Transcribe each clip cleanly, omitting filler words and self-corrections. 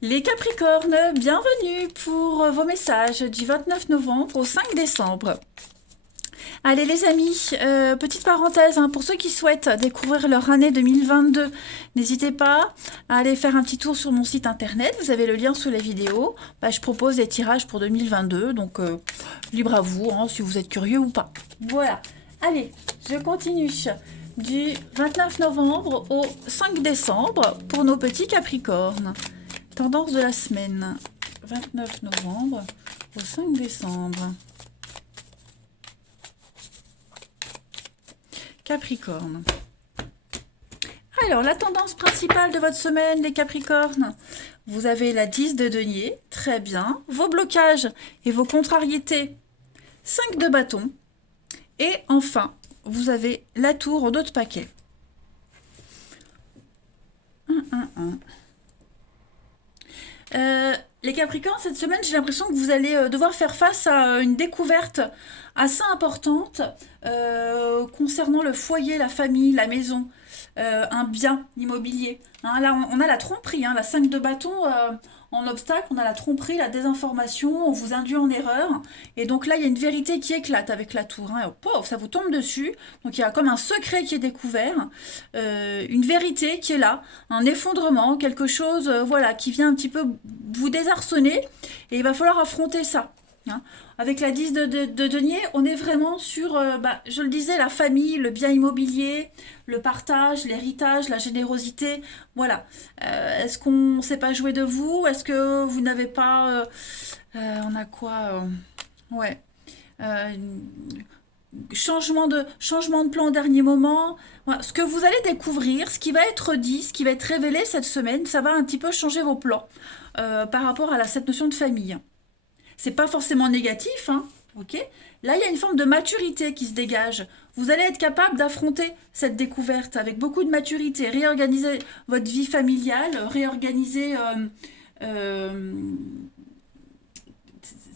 Les Capricornes, bienvenue pour vos messages du 29 novembre au 5 décembre. Allez les amis, petite parenthèse, pour ceux qui souhaitent découvrir leur année 2022, n'hésitez pas à aller faire un petit tour sur mon site internet, vous avez le lien sous la vidéo. Je propose des tirages pour 2022, donc libre à vous si vous êtes curieux ou pas. Voilà, allez, je continue du 29 novembre au 5 décembre pour nos petits Capricornes. Tendance de la semaine, 29 novembre au 5 décembre. Capricorne. Alors, la tendance principale de votre semaine, les Capricornes, vous avez la 10 de denier, très bien. Vos blocages et vos contrariétés, 5 de bâton. Et enfin, vous avez la tour en d'autres paquets. 1. Les Capricornes, cette semaine, j'ai l'impression que vous allez devoir faire face à une découverte assez importante concernant le foyer, la famille, la maison, un bien immobilier. Là, on a la tromperie, la 5 de bâton en obstacle, on a la tromperie, la désinformation, on vous induit en erreur. Et donc là, il y a une vérité qui éclate avec la tour. Pouf, ça vous tombe dessus. Donc il y a comme un secret qui est découvert, une vérité qui est là, un effondrement, quelque chose voilà, qui vient un petit peu vous désarçonner. Et il va falloir affronter ça. Avec la 10 de denier, on est vraiment sur, je le disais, la famille, le bien immobilier, le partage, l'héritage, la générosité. Voilà. Est-ce qu'on ne sait pas jouer de vous? Est-ce que vous n'avez pas... on a quoi Ouais. Euh, changement de plan au dernier moment. Voilà. Ce que vous allez découvrir, ce qui va être dit, ce qui va être révélé cette semaine, ça va un petit peu changer vos plans par rapport à cette notion de famille. C'est pas forcément négatif, ok? Là, il y a une forme de maturité qui se dégage. Vous allez être capable d'affronter cette découverte avec beaucoup de maturité, réorganiser votre vie familiale, réorganiser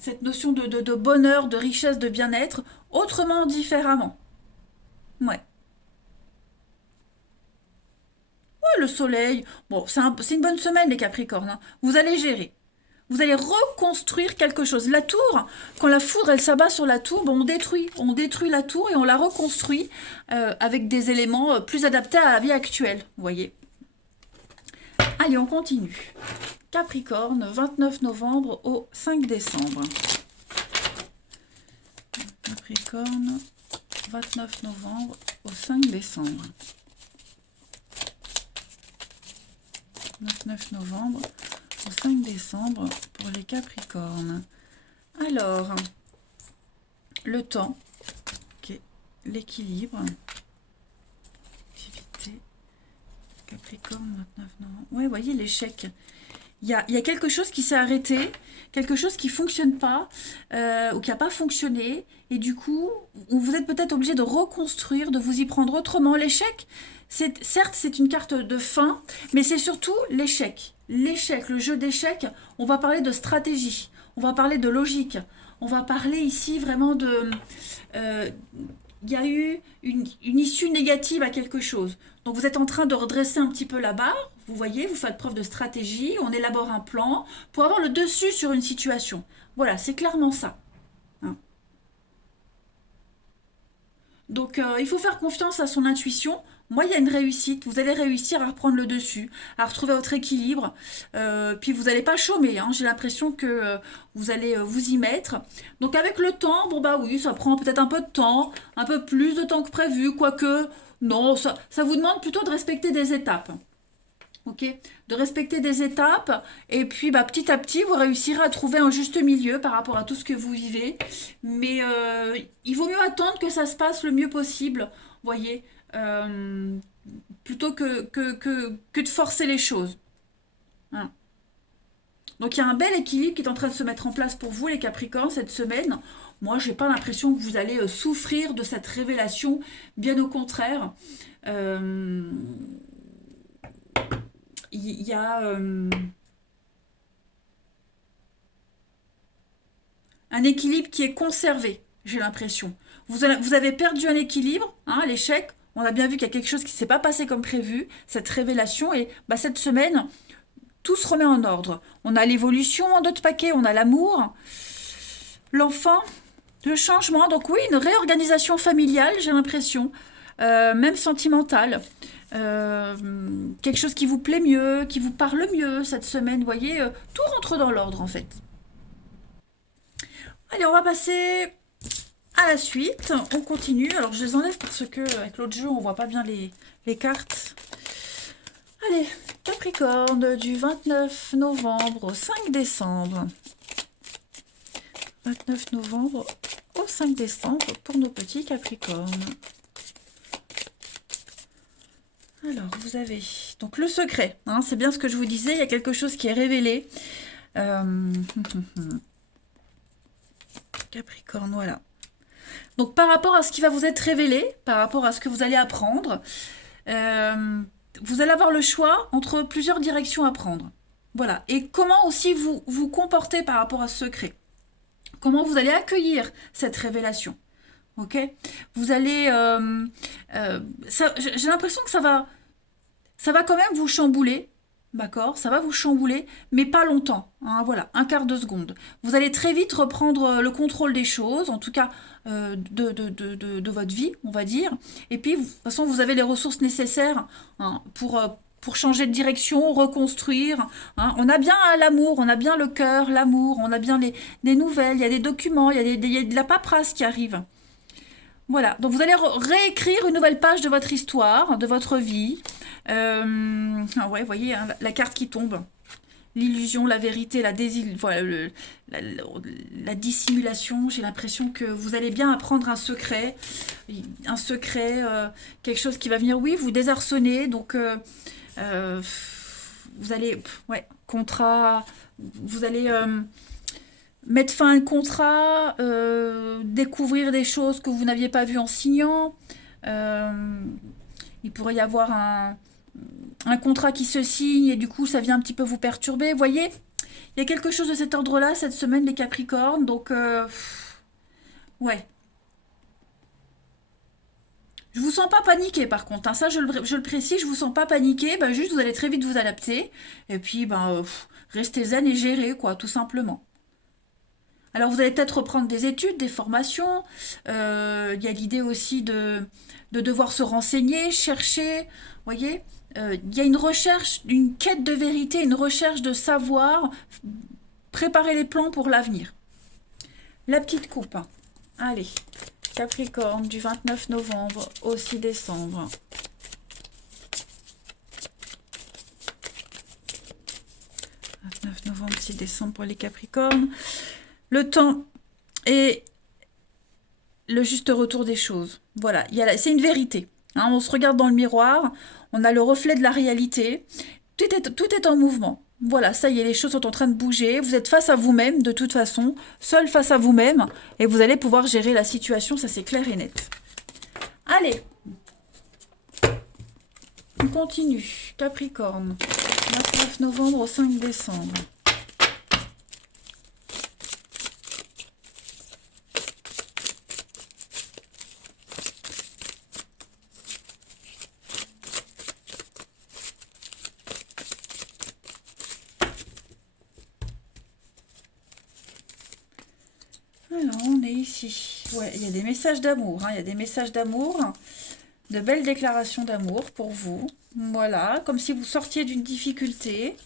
cette notion de bonheur, de richesse, de bien-être, autrement, différemment. Ouais. Ouais, le soleil, bon, c'est une bonne semaine, les Capricornes. Vous allez gérer. Vous allez reconstruire quelque chose. La tour, quand la foudre elle s'abat sur la tour, on détruit la tour et on la reconstruit avec des éléments plus adaptés à la vie actuelle. Vous voyez. Allez, on continue. Capricorne, 29 novembre au 5 décembre. Capricorne, 29 novembre au 5 décembre. 29 novembre au 5 décembre pour les Capricornes. Alors, le temps, okay. L'équilibre, activité, Capricorne, 29 novembre. Ouais, vous voyez l'échec. Il y a quelque chose qui s'est arrêté, quelque chose qui ne fonctionne pas ou qui n'a pas fonctionné. Et du coup, vous êtes peut-être obligé de reconstruire, de vous y prendre autrement. L'échec, certes, c'est une carte de fin, mais c'est surtout l'échec. L'échec, le jeu d'échecs, on va parler de stratégie, on va parler de logique, on va parler ici vraiment de... il y a eu une issue négative à quelque chose. Donc vous êtes en train de redresser un petit peu la barre, vous voyez, vous faites preuve de stratégie, on élabore un plan pour avoir le dessus sur une situation. Voilà, c'est clairement ça. Donc il faut faire confiance à son intuition. Moi, il y a une réussite. Vous allez réussir à reprendre le dessus, à retrouver votre équilibre. Puis vous n'allez pas chômer. J'ai l'impression que vous allez vous y mettre. Donc avec le temps, oui, ça prend peut-être un peu de temps, un peu plus de temps que prévu, quoique non, ça vous demande plutôt de respecter des étapes. Ok, de respecter des étapes et puis petit à petit vous réussirez à trouver un juste milieu par rapport à tout ce que vous vivez, mais il vaut mieux attendre que ça se passe le mieux possible, voyez, euh, plutôt que de forcer les choses. Hein. Donc il y a un bel équilibre qui est en train de se mettre en place pour vous les Capricornes cette semaine. Moi j'ai pas l'impression que vous allez souffrir de cette révélation, bien au contraire. Il y a un équilibre qui est conservé, j'ai l'impression. Vous avez perdu un équilibre, l'échec. On a bien vu qu'il y a quelque chose qui ne s'est pas passé comme prévu, cette révélation. Et cette semaine, tout se remet en ordre. On a l'évolution en d'autres paquets, on a l'amour, l'enfant, le changement. Donc oui, une réorganisation familiale, j'ai l'impression, même sentimentale. Euh, Quelque chose qui vous plaît mieux, qui vous parle mieux cette semaine, vous voyez, tout rentre dans l'ordre en fait. Allez, on va passer à la suite. On continue. Alors je les enlève parce que avec l'autre jeu, on voit pas bien les cartes. Allez, Capricorne du 29 novembre au 5 décembre. 29 novembre au 5 décembre pour nos petits Capricornes. Alors, vous avez donc le secret, hein, c'est bien ce que je vous disais, il y a quelque chose qui est révélé. Euh, Capricorne, voilà. Donc, par rapport à ce qui va vous être révélé, par rapport à ce que vous allez apprendre, euh, vous allez avoir le choix entre plusieurs directions à prendre. Voilà. Et comment aussi vous vous comportez par rapport à ce secret. Comment vous allez accueillir cette révélation. Ok. Vous allez... j'ai l'impression que ça va quand même vous chambouler. D'accord, ça va vous chambouler, mais pas longtemps. Hein, voilà, un quart de seconde. Vous allez très vite reprendre le contrôle des choses, en tout cas de votre vie, on va dire. Et puis, de toute façon, vous avez les ressources nécessaires hein, pour changer de direction, reconstruire. Hein. On a bien l'amour, on a bien le cœur, l'amour, on a bien des nouvelles, il y a des documents, il y a de la paperasse qui arrive. Voilà, donc vous allez réécrire une nouvelle page de votre histoire, de votre vie. Ah ouais, vous voyez, hein, la carte qui tombe. L'illusion, la vérité, voilà, la dissimulation. J'ai l'impression que vous allez bien apprendre un secret, quelque chose qui va venir, oui, vous désarçonner. Donc, euh, vous allez, ouais, contrat, vous allez mettre fin à un contrat, découvrir des choses que vous n'aviez pas vues en signant. Euh, il pourrait y avoir un contrat qui se signe et du coup ça vient un petit peu vous perturber. Vous voyez, il y a quelque chose de cet ordre-là cette semaine, les Capricornes. Donc, ouais. Je vous sens pas paniqué par contre, hein. Ça je le précise, je vous sens pas paniqué. Ben, juste vous allez très vite vous adapter. Et puis ben, restez zen et gérez quoi, tout simplement. Alors vous allez peut-être reprendre des études, des formations. Il y a l'idée aussi de devoir se renseigner, chercher. Vous voyez. Il y a une recherche, une quête de vérité, une recherche de savoir, préparer les plans pour l'avenir. La petite coupe. Allez, Capricorne du 29 novembre au 6 décembre. 29 novembre, 6 décembre pour les Capricornes. Le temps et le juste retour des choses. Voilà, c'est une vérité. Hein, on se regarde dans le miroir, on a le reflet de la réalité. Tout est en mouvement. Voilà, ça y est, les choses sont en train de bouger. Vous êtes face à vous-même, de toute façon, seul face à vous-même, et vous allez pouvoir gérer la situation, ça c'est clair et net. Allez, on continue. Capricorne, 29 novembre au 5 décembre. Alors, on est ici. Ouais, il y a des messages d'amour. Hein, il y a des messages d'amour, de belles déclarations d'amour pour vous. Voilà, comme si vous sortiez d'une difficulté.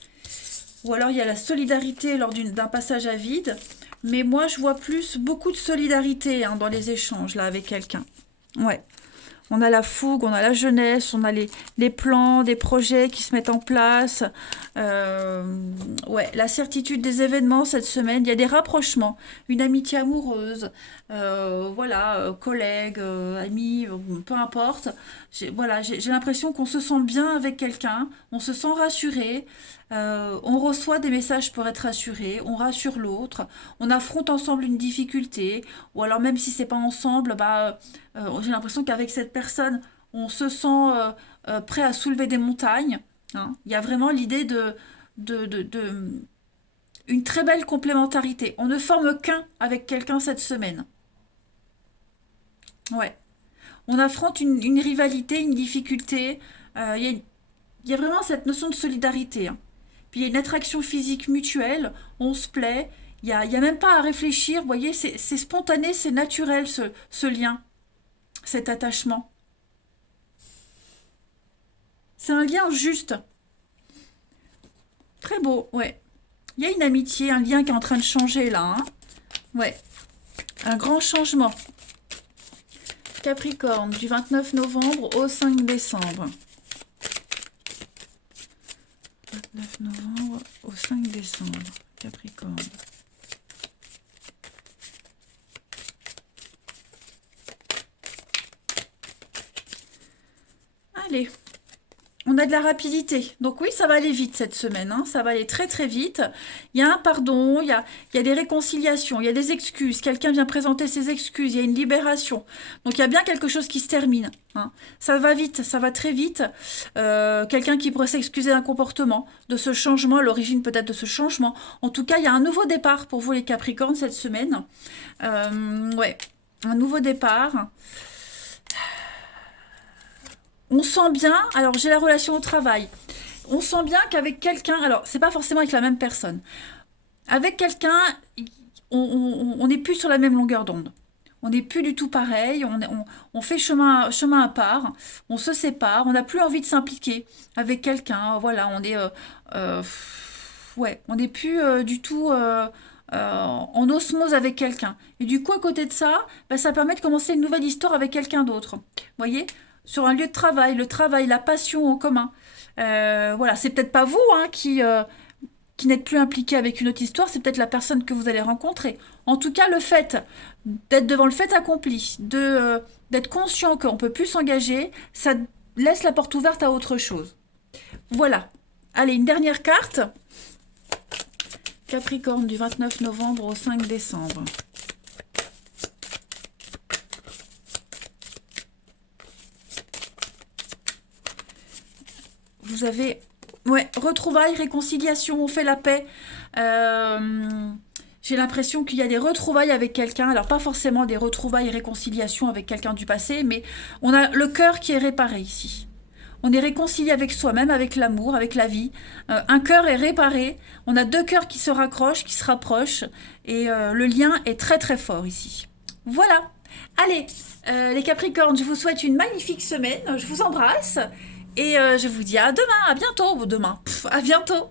Ou alors, il y a la solidarité lors d'un passage à vide. Mais moi, je vois plus beaucoup de solidarité hein, dans les échanges là avec quelqu'un. Ouais. On a la fougue, on a la jeunesse, on a les plans, des projets qui se mettent en place. Ouais, la certitude des événements cette semaine. Il y a des rapprochements, une amitié amoureuse, voilà, collègues, amis, peu importe. Voilà, j'ai l'impression qu'on se sent bien avec quelqu'un, on se sent rassuré. On reçoit des messages pour être rassuré, on rassure l'autre, on affronte ensemble une difficulté, ou alors même si c'est pas ensemble, bah j'ai l'impression qu'avec cette personne, on se sent prêt à soulever des montagnes. Hein. Il y a vraiment l'idée de une très belle complémentarité. On ne forme qu'un avec quelqu'un cette semaine. Ouais. On affronte une rivalité, une difficulté. Il y a vraiment cette notion de solidarité. Hein. puis il y a une attraction physique mutuelle, on se plaît, il y a même pas à réfléchir, vous voyez, c'est spontané, c'est naturel ce lien, cet attachement. C'est un lien juste, très beau, ouais. Il y a une amitié, un lien qui est en train de changer là, hein. Ouais, un grand changement. Capricorne, du 29 novembre au 5 décembre. 29 novembre au 5 décembre, Capricorne. Allez, on a de la rapidité. Donc oui, ça va aller vite cette semaine, hein. Ça va aller très très vite. Il y a un pardon, il y a des réconciliations, il y a des excuses. Quelqu'un vient présenter ses excuses, il y a une libération. Donc il y a bien quelque chose qui se termine, hein. Ça va vite, ça va très vite. Quelqu'un qui pourrait s'excuser d'un comportement, de ce changement, l'origine peut-être de ce changement. En tout cas, il y a un nouveau départ pour vous les Capricornes cette semaine. Ouais, un nouveau départ. On sent bien, alors j'ai la relation au travail, on sent bien qu'avec quelqu'un, alors c'est pas forcément avec la même personne, avec quelqu'un, on n'est plus sur la même longueur d'onde. On n'est plus du tout pareil, on fait chemin à part, on se sépare, on n'a plus envie de s'impliquer avec quelqu'un, voilà, euh, ouais, on n'est plus du tout en osmose avec quelqu'un. Et du coup, à côté de ça, bah, ça permet de commencer une nouvelle histoire avec quelqu'un d'autre. Vous voyez? Sur un lieu de travail, le travail, la passion en commun. Voilà, c'est peut-être pas vous hein, qui n'êtes plus impliqué avec une autre histoire, c'est peut-être la personne que vous allez rencontrer. En tout cas, le fait d'être devant le fait accompli, d'être conscient qu'on ne peut plus s'engager, ça laisse la porte ouverte à autre chose. Voilà. Allez, une dernière carte. Capricorne du 29 novembre au 5 décembre. Vous avez, ouais, retrouvailles, réconciliation, on fait la paix. J'ai l'impression qu'il y a des retrouvailles avec quelqu'un. Alors, pas forcément des retrouvailles et réconciliation avec quelqu'un du passé, mais on a le cœur qui est réparé ici. On est réconcilié avec soi-même, avec l'amour, avec la vie. Un cœur est réparé. On a deux cœurs qui se raccrochent, qui se rapprochent. Et le lien est très très fort ici. Voilà. Allez, les Capricornes, je vous souhaite une magnifique semaine. Je vous embrasse. Et je vous dis à demain, à bientôt. Demain, à bientôt.